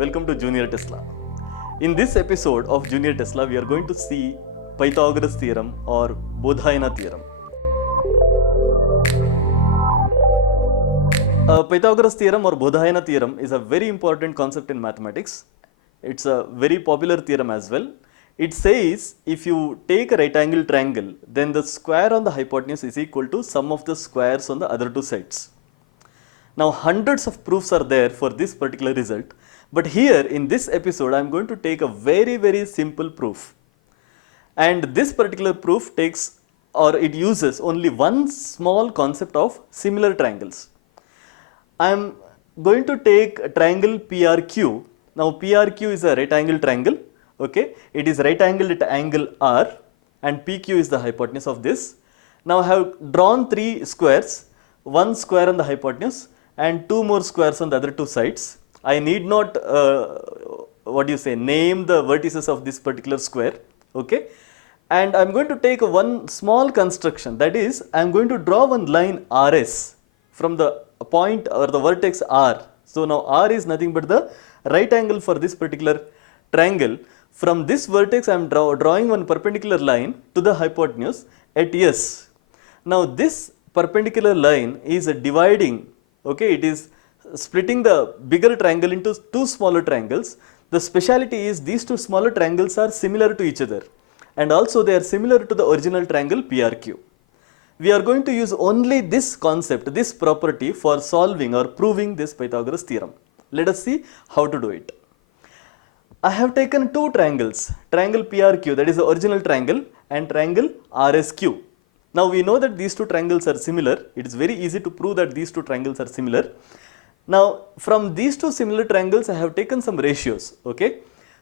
welcome to Junior Tesla. In this episode of Junior Tesla, we are going to see Pythagoras theorem or Bodhayana theorem. Pythagoras theorem or Bodhayana theorem is a very important concept in mathematics. It's a very popular theorem as well. It says if you take a right angle triangle, then the square on the hypotenuse is equal to sum of the squares on the other two sides. Now hundreds of proofs are there for this particular result, but here in this episode I am going to take a very simple proof, and this particular proof takes or it uses only one small concept of similar triangles. I am going to take a triangle PRQ. Now PRQ is a right angle triangle, okay, it is right angled at angle R and PQ is the hypotenuse of this. Now I have drawn three squares, one square on the hypotenuse and two more squares on the other two sides. I need not name the vertices of this particular square, okay, and I am going to take one small construction, that is I am going to draw one line RS from the point or the vertex R. So now R is nothing but the right angle for this particular triangle. From this vertex I am drawing one perpendicular line to the hypotenuse at S. Now this perpendicular line is dividing, okay, it is splitting the bigger triangle into two smaller triangles. The speciality is these two smaller triangles are similar to each other and also they are similar to the original triangle PRQ. We are going to use only this concept, this property for solving or proving this Pythagoras theorem. Let us see how to do it. I have taken two triangles, triangle PRQ, that is the original triangle, and triangle RSQ. Now we know that these two triangles are similar. It is very easy to prove that these two triangles are similar. Now from these two similar triangles I have taken some ratios, okay.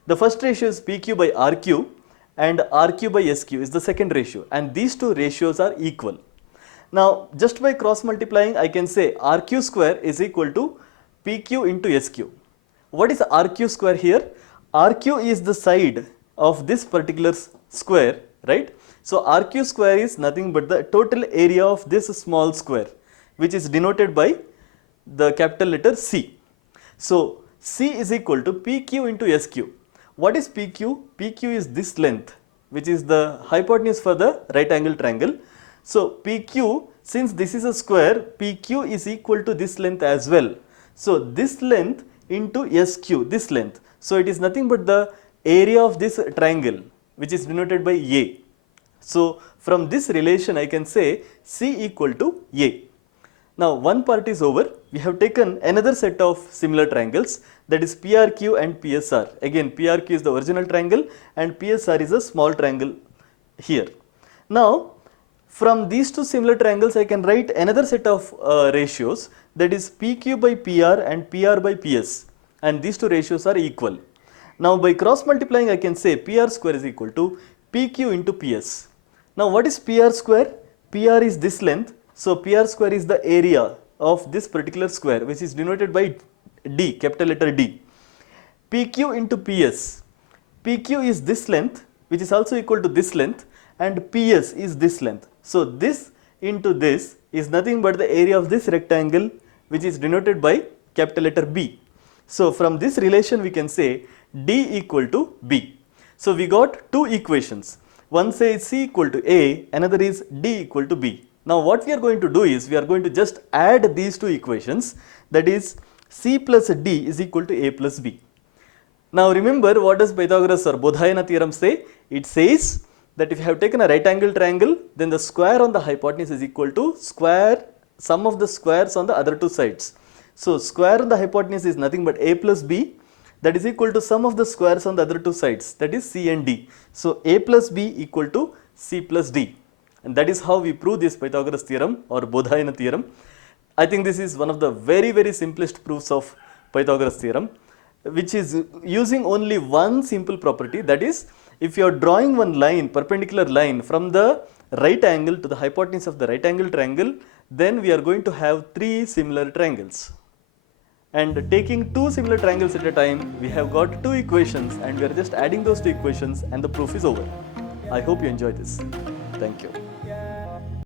The first ratio is PQ by RQ and RQ by SQ is the second ratio, and these two ratios are equal. Now just by cross multiplying I can say RQ square is equal to PQ into SQ. What is RQ square here? RQ is the side of this particular square, right? So RQ square is nothing but the total area of this small square, which is denoted by the capital letter C. So C is equal to PQ into SQ. What is PQ? PQ is this length, which is the hypotenuse for the right angle triangle. So PQ, since this is a square, PQ is equal to this length as well. So this length into SQ, this length. So it is nothing but the area of this triangle, which is denoted by A. So from this relation I can say C equal to A. Now one part is over. We have taken another set of similar triangles, that is PRQ and PSR. Again PRQ is the original triangle and PSR is a small triangle here. Now from these two similar triangles I can write another set of ratios, that is PQ by PR and PR by PS, and these two ratios are equal. Now by cross multiplying I can say PR square is equal to PQ into PS. Now what is PR square? PR is this length, so PR square is the area of this particular square, which is denoted by D, capital letter D. PQ into PS. PQ is this length, which is also equal to this length, and PS is this length. So this into this is nothing but the area of this rectangle, which is denoted by capital letter B. So from this relation we can say D equal to B. So we got two equations. One says C equal to A, another is D equal to B. Now what we are going to do is we are going to just add these two equations, that is C plus D is equal to A plus B. Now remember, what does Pythagoras or Bodhayana theorem say? It says that if you have taken a right angle triangle, then the square on the hypotenuse is equal to sum of the squares on the other two sides. So square on the hypotenuse is nothing but A plus B, that is equal to sum of the squares on the other two sides, that is C and D. So A plus B equal to C plus D, and that is how we prove this Pythagoras theorem or Bodhayana theorem. I think this is one of the very simplest proofs of Pythagoras theorem, which is using only one simple property, that is if you are drawing one line, perpendicular line from the right angle to the hypotenuse of the right angle triangle, then we are going to have three similar triangles. And taking two similar triangles at a time, we have got two equations and we are just adding those two equations and the proof is over. I hope you enjoy this. Thank you.